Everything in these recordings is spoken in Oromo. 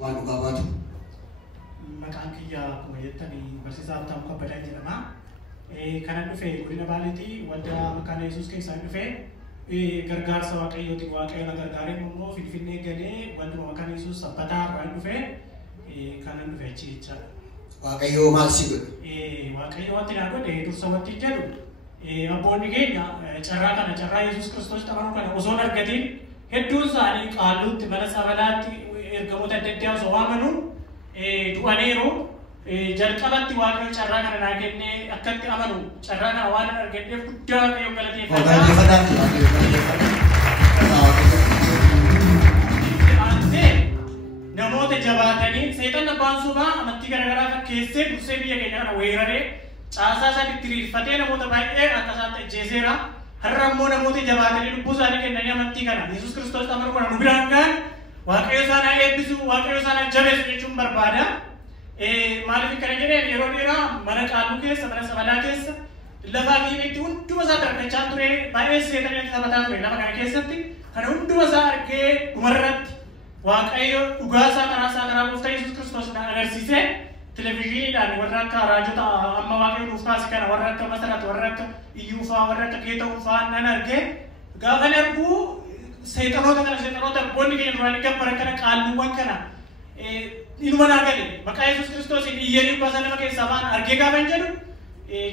Waan qabaatu. Maqaan kiyyaa akkuma jettanii barsiisaa Abtaamuu Kabbadaa jedhama. Kanan dhufee godina Baaleetii waldaa Makaana Yesuus keessaa dhufee gargaarsa Waaqayyooti. Waaqayyo na gargaaree immoo Finfinnee galee walduma Makaana Yesuus sabbataa irraan dhufee kanan dhufee achi jechaadha. Waaqayyo maal si godhe? Waaqayyo wanti na godhe dursa wanti jedhu abboonni keenya carraa Yesuus Kiristoos taphanuu kana osoo argatiin hedduun isaanii qaalluutti mana sabalaatti ergamoota adda addaa osoo waamanuun du'aniiru. Jalqabatti Waaqayyo carraa kana naa kennee akkatti amanu carraa kana waan argadheef guddaa Waaqayyo galateeffadha. Namoota jabaatanii seetan abbaan subaa amantii garaagaraa fakkeessee dursee biyya keenya kana weeraree caasaa isaa diriirfatee namoota baay'ee akka isaatti ajjeeseera. Har'a immoo namoota jabaatanii lubbuu isaanii kennanii amantii kana Yesuus Kiristoos amanuu kana nu biraan gahan Waaqayyo isaan eebbisu, Waaqayyo isaan jabeessu jechuun barbaada. Maaliif kana jedheen yeroo dheeraa mana qaalluu keessa, mana sabalaa keessa lafaa kiimeetti hunduma isaa argachaa ture. Baay'ee seetanii taphataa ture lafa kana keessatti. Kana hunduma isaa argee dhumarratti Waaqayyo dhugaa isaa karaa gooftaa Yesuus Kiristoos na agarsiisee televezyiiniidhaan warra akka raajota amma Waaqayyo nuuf taasise kana warra akka Masarat, warra akka Iyyuufaa, warra akka Geetahuufaa nan argee gaafa arguu seexanoota abboonni keenya duraan gabbara kana qaalluuwwan kana ilma naa gale maqaa Yesuus Kiristoosiin iyyanii baasa nama keessaa ba'an argee gaafa hin jedhu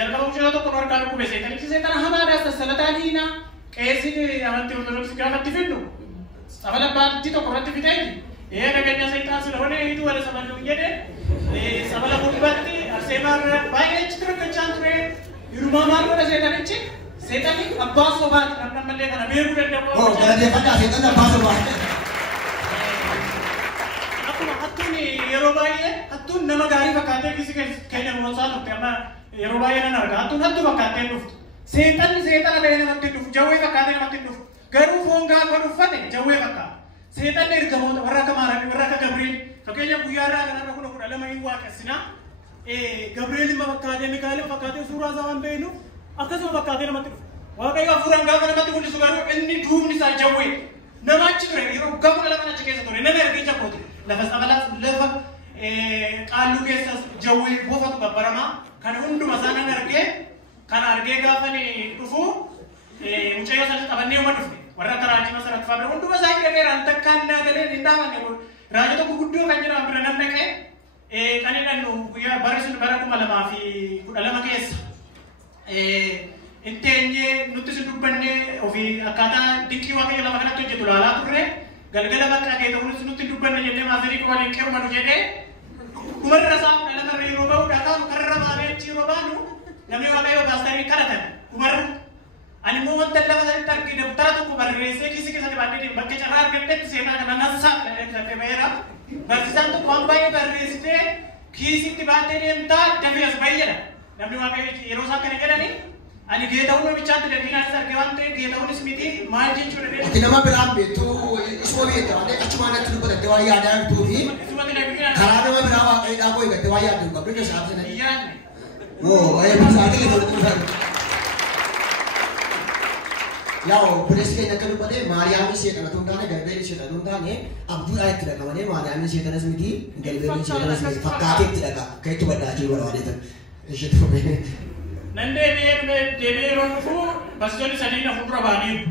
jalqaba mucaa tokko nu harkaa dhukube seexanichi seexana hamaadhaas sassalataan hiina qeessi amantii ortodoksii gaafatti fidnu sabala baattii tokko irratti fiteeti nagaenya seexaan sila hone hiduu wala sabaluu jedhe sabala gubbatti arseemaa baay'ee achitti rakkachaan ture hirumaa maal godha seexanichi seexani abbaa sobaati namni ammallee kana beekuu danda'u. Galateeffadhaa seexanni abbaa sobaati. Yeroo baay'ee hattuun nama gaarii fakkaatee kisi keenya kunuunsaa turte amma yeroo baay'ee nan arga hattuun hattuu fakkaatee dhuftu seexanni seexana ta'ee namatti dhufu jawwee fakkaatee namatti dhufu garuu foon gaafa uffate jawwee fakkaata seexanni ergamoota warra akka Maariyam warra akka Gabriel fakkeenya guyyaadhaa kanarra 12 hin waaqessinaa Gabriel imma fakkaatee Mikaa'el fakkaatee suuraa isaa waan beeknu akkasuma fakkaatee namatti dhufu Waaqayyo hafuuraan gaafa namatti mul'isu garuu inni duubni isaa jawwee nama achi ture yeroo gaafa lama achi keessa ture nama ergicha kooti lafa sabalaa lafa qaalluu keessa jawwee buufatu babbaramaa kana hunduma isaa nan argee kana argee gaafa dhufu mucayyoo isaanii qabannee uma dhufne warra akka raajii Masarat fa'aa bira hunduma isaa hidhameeraan takkaan naa galee hin dhaabanne raajota gurguddoo kan jiran bira nan dhaqee kan hidhannu guyyaa barri sun bara 2012 keessa inteenyee nutti si dubbannee ofii akkaataa dinqii Waaqayyo lafa kanatti hojjetu laalaa turre galgala bakka Geetahuunis nutti dubbanne jennee maasarii koo waliin qirmanu jedhee dhumarra isaa lamarra yeroo ba'u dhaqaanu karra baanee achi yeroo baanu namni Waaqayyo gaastanii kadhatan dhumarra ani immoo wanta lafa sanitti argee dabtara tokko barreessee kiisii keessatti baadhee bakka carraa argadhetti seenaa kana nassaa jedhamee baheera barsiisaan tokko waan baay'ee barreessitee kiisitti baadhee deemtaa dafee as baay'eedha namni Waaqayyo yeroo isaa kana jedhanii ani Geetahuun bichaatti dadinaanis argee waan ta'eef Geetahuunis miti maal jechuudha. Ati nama biraan beektu isuma beekta malee achumaan natti dubbatatte waan yaadaa jirtuu fi karaa nama biraa Waaqayyoodhaa koo eegatte waan yaaddu qabdu jecha isaati na. Iyyaanne. Moo waa'ee bisaa ta'e ta'uu dhufan. Yaa obboleessi keenya akka dubbate Maariyaamis seexana tun taane Garbeen seexana tun taane abduudhaa itti dhaqa malee Maariyaamis seexanas miti Garbeen seexanas miti fakkaatee itti dhaqa kan itti baddaachuu barbaadeetan. Ishee tume. Nande deebi'ee yeroo dhufu barsiisonni sadii na fuuldura ba'aniiru.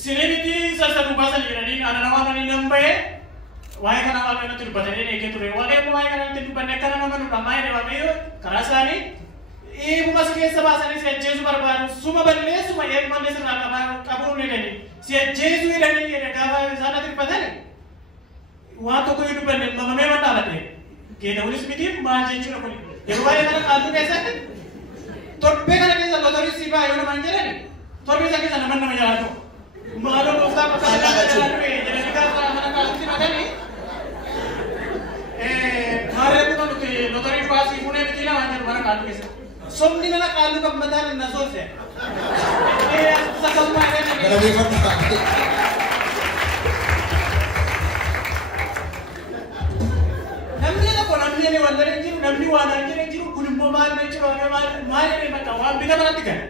Sinimiti sassaabuu baasan jedhanii ana nama amanii nan ba'ee waa'ee kana Waaqayyo natti dubbatanii eegee ture. Waaqayyo waa'ee kana natti dubbanne akkana nama nudha maayee Waaqayyo karaa isaanii eegumas keessa baasanii si ajjeesuu barbaadu. Suma balleessuma eegumallee sirraa qabuu ni jedhani. Si ajjeesuu jedhanii gaafa isaan natti dubbatani waan tokko yoo dubbanne mamamee waan dhaabate. Geetahuunis miti maal jechuudha kun yeroo baay'ee kana qaalluu keessatti torbe kana keessa lotorii si baa yoo namaan jedhani torbe isa keessa nama jalaatu maaloo gooftaa qotaa jalaatu jedhanii gaafa mana qaalluu si matanii maarree kuma nuti lotorii baasii fuunee miti lamaan jedhu mana qaalluu keessa somni mana qaalluu kan mataan na soose sassummaa jedhanii namni wallan jiru namni waan jiru kun immoo maal jechuudha maal jedhee bakka waan bita manatti gala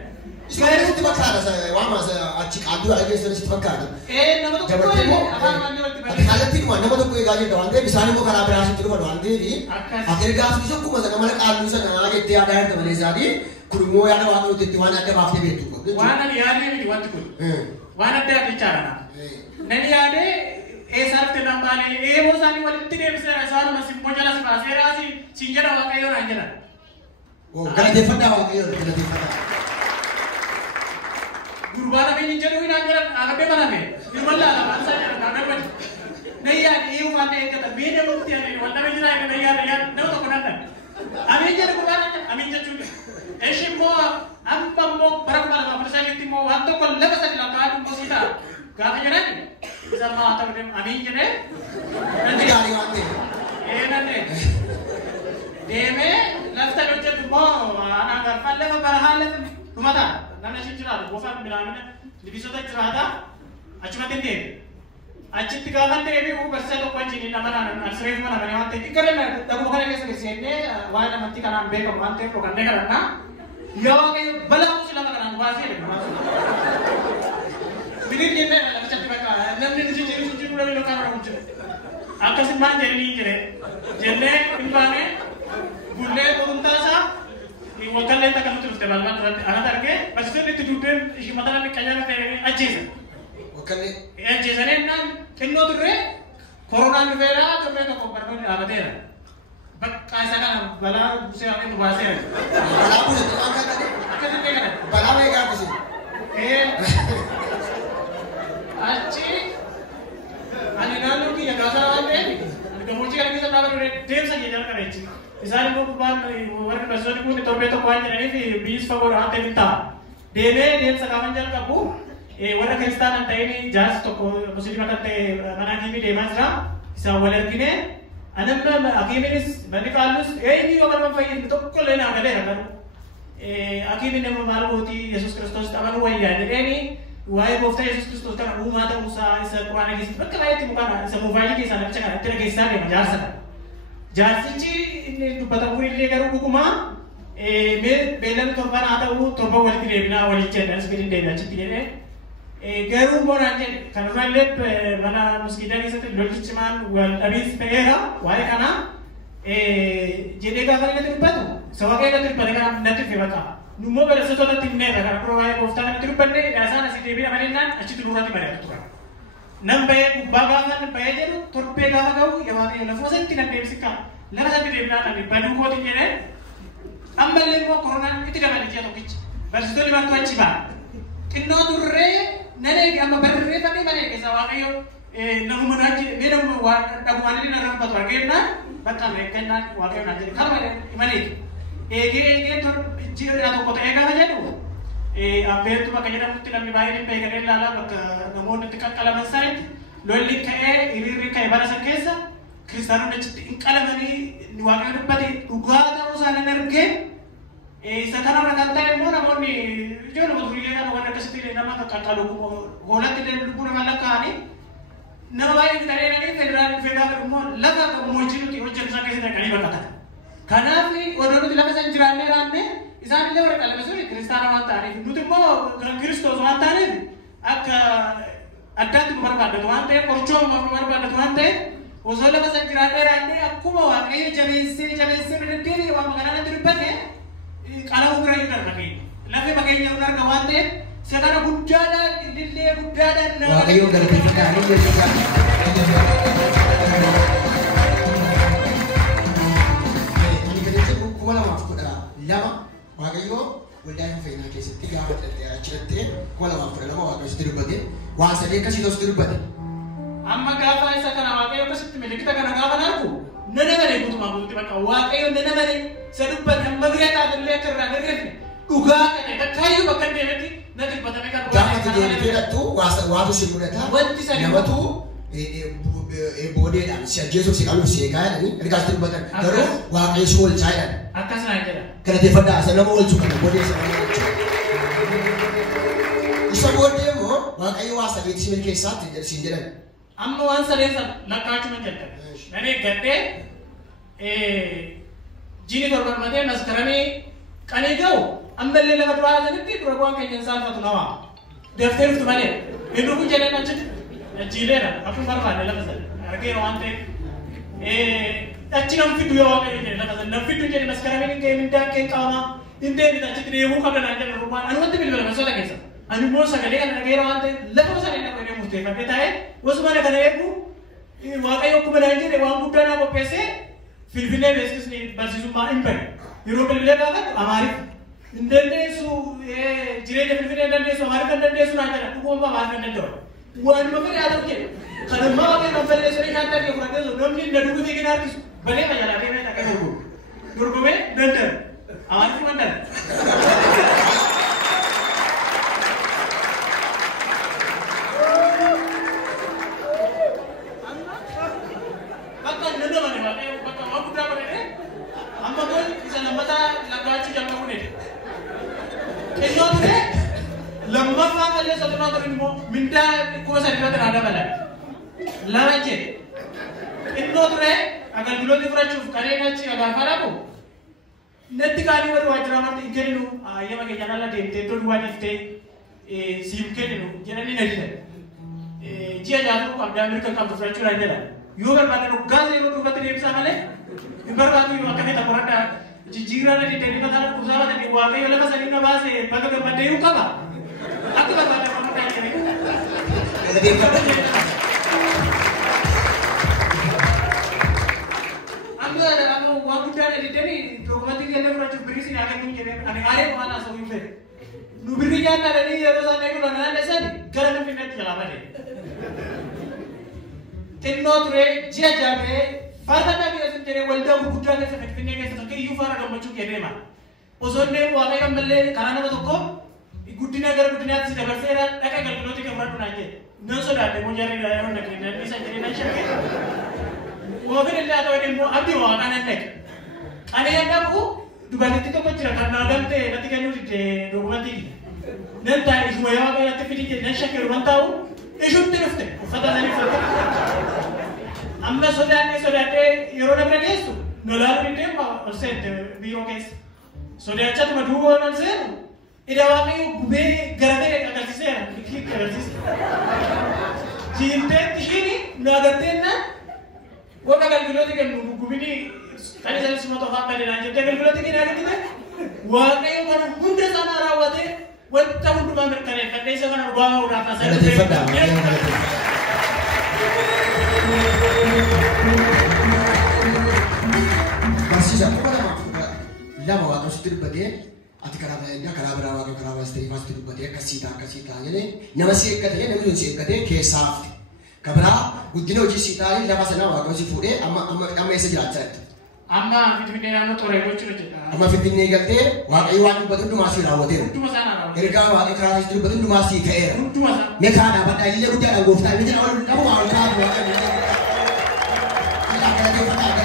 Ismail itu bakal ada wama acik adu aja sudah bakal. Nama tu kau apa mandi waktu Tapi kalau tidak nama tu kau gaji doang deh, misalnya kau kalau berhasil tu doang deh ni. Akhir gas bisa kau masa kamu nak adu sana aja tiada ada teman jadi, kurungo yang ada waktu itu tiwana ada waktu itu. Wana ni ada ni waktu tu. Wana ada bicara. Nani ada saat tu nama ni वो सारी वाली तीन बिसरा साल masih mojala si basera si sinjara wakai orang anjara. Oh, kalau dia fanda wakai orang, kalau dia fanda. गुरुवार में नीचे लोग ना जरा आगे बना में निर्मला ना बांसा जरा नाटक बन नहीं यार ये वो बात है कि तब बेने मुक्ति है नहीं वाला में जरा नहीं यार नहीं तो करना था अमीन जरा गुरुवार अमीन जरा चुने ऐसे मो हम पम मो बरक माल में अपने साइड तीमो हम तो कल लेवस है लाकार उनको सीधा कहाँ जरा नहीं जब माँ आता है अमीन जरा नहीं गाड़ी आते ये ना नहीं दे में लगता है कि तुम आना घर पर ले वो बरहाल है तुम आता namanya sih cerah, gua kan bilangnya di bisa tak cerah dah, acuma tende, acit tiga kan tende gua bersa tu kunci ni nama sering mana mana tende kerana dah bukan yang seperti ni, wah nama tiga nama beka mante program ni kerana, ya kayak balang sila kerana gua sih, bilik ni mana macam tiba namanya ni jadi suci pula ni lokal orang muncul, aku sih mana jadi ni jadi impane, bulle kurunta sah. Wakal lain tak kamu terus terbang kan, anak terke, pasti itu tujuan isi mata kami kaya nanti aja. Wakal ni. Aja sana nan, kenno tu re, corona ni vera, tu mereka kau perlu apa dera. Bak kaisa kan, bala busi kami tu bahasa. Bala busi tu angkat tadi. Angkat tadi kan. Bala mereka busi. Aci, ane nanu ki yang kata apa ni? Kemudian kita bisa tahu dem saja jalan kerja. Misalnya mau buat orang bersuara pun itu betul poin jadi ni 20 favor ante minta. Dene dem sekaman jalan kapu. Orang Kristen ante ini jas to Muslim ante mana kimi dem asra. Isa waler kine. Anam akimi ni bani kalus. Ini orang mampai itu kau lena ada kan. Akimi ni malu hoti Yesus Kristus taman huai ya. Jadi ini huai bofta Yesus Kristus kan umat Musa isa Quran kisah. Berkelai itu bukan isa mobile kisah nak cakap. Tidak kisah dia majar Jasici ini tu patah puri le garu bukuma, belan korban ada torba wali kiri bina wali cendera seperti ini jasi kiri garu orang je karena lep mana muskida kisah tu lagi cuman wal abis pera wali kana jadi kalau kita terlibat tu, sebagai kita terlibat kan nanti kita numo berasa tu ada timnya karena kalau wali bofta kan terlibat ni rasa nasi TV apa ni kan aci tu nurut di mana tu kan. Nampai bagaimana nampai je tu torpe gak kau ya mana yang lepas itu nanti bersikap lepas itu dia bilang nanti baju kau tinggal ni ambil lemo corona itu dah balik jatuh kicik baru tu lima tuan ciba kena tu re nene gambar berre tapi mana kisah wakai namu mana je mana aku mana ni nak buat wakai na betul re kena wakai na jadi kalau mana itu ini tu jika ada kota ega aja tu ambil tu makanya nak mesti nak bayar ni bayar lala bak namun dekat kalaman side loli kaya iri kaya balasan kesa Kristano nak citi kalam ni wakai tu pati ugada usana nerke sekarang nak kata mo namun ni jauh lebih dulu kan orang nak seperti nama kata lu golat tidak lupa nama lakani nama baik dari ni federal mo laga mo jiru ti ujian sakit sedang kali berkata karena ni orang tu laga sanjiran ranne Isaan illee warra qalame suni kiristaana waan ta'aniif nuti immoo kan kiristoos waan ta'aniif akka addaatti nu barbaadatu waan ta'eef qorichooma nu barbaadatu waan ta'eef osoo lafa san jiraanneeraannee akkuma waaqayyo jabeessee deddeebi'e waan kanatti dubbate qalama bira hin arga keenya lafi fageenya hin arga waan ta'eef sagana guddaadhaan ilillee guddaadhaan waaqayyo galateeffataa ni jechuudha. Waaqayyo waldaa fafeenaa keessatti gaafa achirratti wala waan fudhatama waaqayyo sitti dubbate waan sadii akkasii ta'us dubbate. Amma gaafa isa kana waaqayyo akkasitti milikita kana gaafa narku nana malee guutumaa guutuutti bakka waaqayyo nana malee isa dubbate amma bira taatellee akka irraa gargaarre dhugaa kana takkaayyuu bakka hin deemetti na dubbatame kan gaafa deemtee dhattu waatu si mudata namatu bodeedhaan si ajjeesuuf si qaluuf si eegaa jedhanii ergaa sitti dubbatan garuu waaqayyo si oolchaa jedhan. Akkasuma jedha. Galateeffadhaa isa nama oolchuu kana bodee isa nama oolchuu. Isa bodee immoo waaqayyo waa sadeeti simil keessaatti siin jedhan. Amma waan sadeessa lakkaachuma jedha. Nani eeggadhee jini torbarmatee maskaramee qanii ga'u amma illee lafa duraa sanitti dura bu'aan keenya saafatu nama daftee dhuftu malee inni kun jedhee achiileera akkuma barbaade lafa sana argeera waan ta'eef achi nam fiddu yoo waaqayyo jedhe lafa sana nam fiddu jedhe maskaramiin hin ga'e mindaan kee qaamaa hin deebita achitti deemuu qabda naan jedhe rumaan ani wanti bilbila masoota keessa ani immoo sagalee kana dhageera waan ta'eef lafa sana inni akka murteeffadhe taa'ee wasuma kana eegu waaqayyo akkuma naan jedhe waan guddaa naa qopheessee Finfinnee beeksisni barsiisummaa hin bane yeroo bilbilee gaafatu Amaariif hin dandeessu jireenya Finfinnee hin dandeessu Amaariif hin dandeessu naan jedha dhuguma Amaariif hin danda'u waanuma fedhe haa ta'u jedhe kan ammaa waaqayyo kan balleessanii kan ta'e fudhatee namni na dubbisee gina harkisu balee majalaa deemee dhaqee dorgomee danda'u Amaariif danda'u. Lama kali satu nonton ini minta kuasa di mana ada mana, lama je. Ini nonton agar dulu di Francis karena nanti agar apa aku. Nanti kali baru wajar amat ikan itu, ayam lagi jalan lah tentu dua nifte sim ikan itu, jangan ini nanti. Jia jatuh abda Amerika kamu Francis aja lah. Yugan mana nu gas itu tu kata dia bisa mana? Ibarat tu itu makanya tak pernah ada. Jijira nanti dari mana usaha nanti buat apa? Kalau pasal ini nabase, bagai berapa dia ukama. Aku tak ada apa-apa tanya ni. Anda ada kamu waktu dah di sini, dokumen ini ada berapa beri sini ada ni jadi ada ada mana soal ini. Nubiri jangan ada ni ada sana itu mana ada sana. Kerana pindah jalan mana. Tenor tu dia jadi. Pada tadi kita jadi walda buku jalan sampai pindah ke sana. Kau fara kamu cuci ada mana. Osonne wakai kamu beli kerana apa tu kau? Guddina gara guddina si dabar sera daga gal guloti ka fardu nake non so da de mo jari da yaron da ke da bisa jari nan shake wo bin da to de mo abdi wa kana nek ane yanda bu dubani tito ko jira kana gamte nati kanu de dokumenti nan ta isu ya ga ta fiti nan shake ruwan tawo e junte rufte fada nani fada amma so da de yoro da pregesu no la ni tempo o sente biro kes so de chat ma dugo nan sen Ida waktu gue gara-gara agak sisir, dikit agak sisir. Cinta di sini, nagatin na. Gua kagak bilang kan gue ini kan saya semua tahu apa dia lanjut. Kagak bilang ini ada kita. Waktu yang mana bunda sana rawatnya, waktu tahun dua mereka kan dia sana gua udah pasang. Masih siapa pada waktu lama waktu situ berarti. Ati karabayanya karabara waga karabas teri mas tu bade kasita jadi nama sih katanya nama sih katanya kesaf kabra udino jisita ini nama sana waga si fude amma ese jalan amma fitmine nama tore bocor je amma fitmine gate waga iwan betul tu masih rawat dia tu masana rawat erga waga karabas tu betul tu masih kayak tu masana mereka ada pada ini udah aku faham ini orang kamu mau kan waga ini ada dia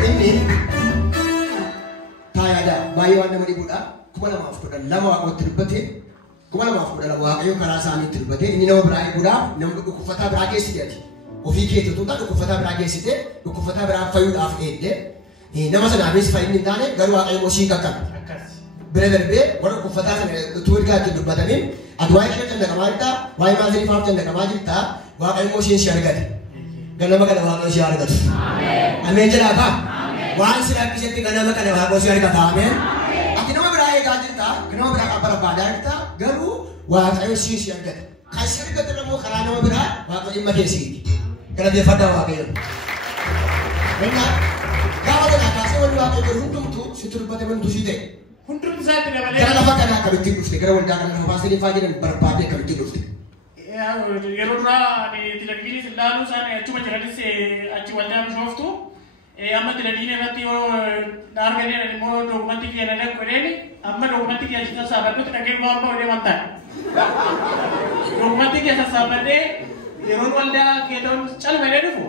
ini tayada bayi wanda mani buda kumala maaf kuda lama waktu terbete kumala maaf kuda lama waktu karasa ani terbete ini nama berani buda nama duku fata berage sidiati ofiki itu tuh duku fata berage sidie duku fata berang fayud af edle nama sana habis fayud ni tane garu waktu musik kakak berbe walau duku fata sana tuh irga itu berbatamin adwai kita cenda kamarita wai mazri faaf cenda kamarita waktu musik syarikat ganama kada waktu syarikat amin jala apa Wan sila kisah ganama kada waktu syarikat amin Aki nama beraya gajita ganama beraka para pada kita garu waktu syarikat kasih syarikat terlalu karena nama beraya waktu imah kesi karena dia pada waktu benar kalau ada kasih waktu beruntung tu situ pada mentusite untung saya tidak boleh karena apa karena kami tidur karena wanda karena pasti di pagi dan berpada kami tidur ya yerora ni tidak gini selalu sana cuma jadi se aci wanda mjoftu amma tidak gini nanti nargane ni mo dokumenti ki ana ko reni amma dokumenti ki aci sahabat tu tidak gini mau dia mantan dokumenti ki sahabat de yerora wanda ke don chal mere dufu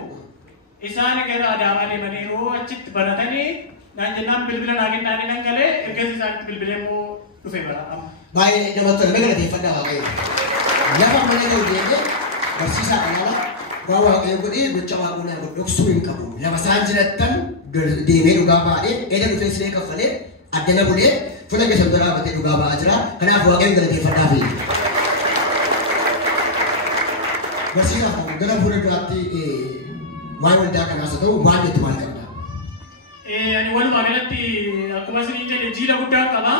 isane ke ada amale maniru acit baratani dan jenam bilbilan agin nani nangale egesi sak bilbilemu dufe bara baik nama tu mereka di pada wakai. Yang mana yang dia bersisa adalah Waa waaqayyo godhee gocha waaqunaa godhu dhoksuu hin qabu. Lama isaan jirattan deemee dhugaa baadhee eeda dhufee siree kaffalee addana bulee fuula keessa biraa batee dhugaa ba'aa jira. Kanaaf waaqayyo galateeffadhaa fi. Barsiisaa gara fuula duraatti waan waldaa kanaas haa ta'u maal jettu maal qabda? Ani walumaa galatti akkuma isiniin jedhe jiila guddaa qaba.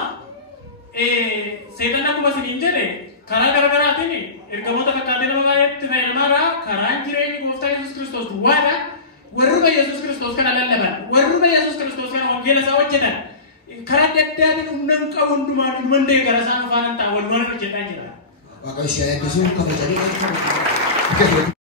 Seetan akkuma isiniin jedhe karaa garaagaraatiin ergamoota fakkaatee nama baay'eetti fayyadamaadha. Karaan jireenyi gooftaa Yesuus Kiristoos duwwaadha. Warruma Yesuus Kiristoos kana lallaban, warruma Yesuus Kiristoos kana wangeela isaa hojjetan karaa adda addaatiin humna hin qabu hundumaan ilman deegara gara isaan afaan hin ta'a walumaan hojjetaa jira. Waaqayyo ishee eebbisuun kabajanii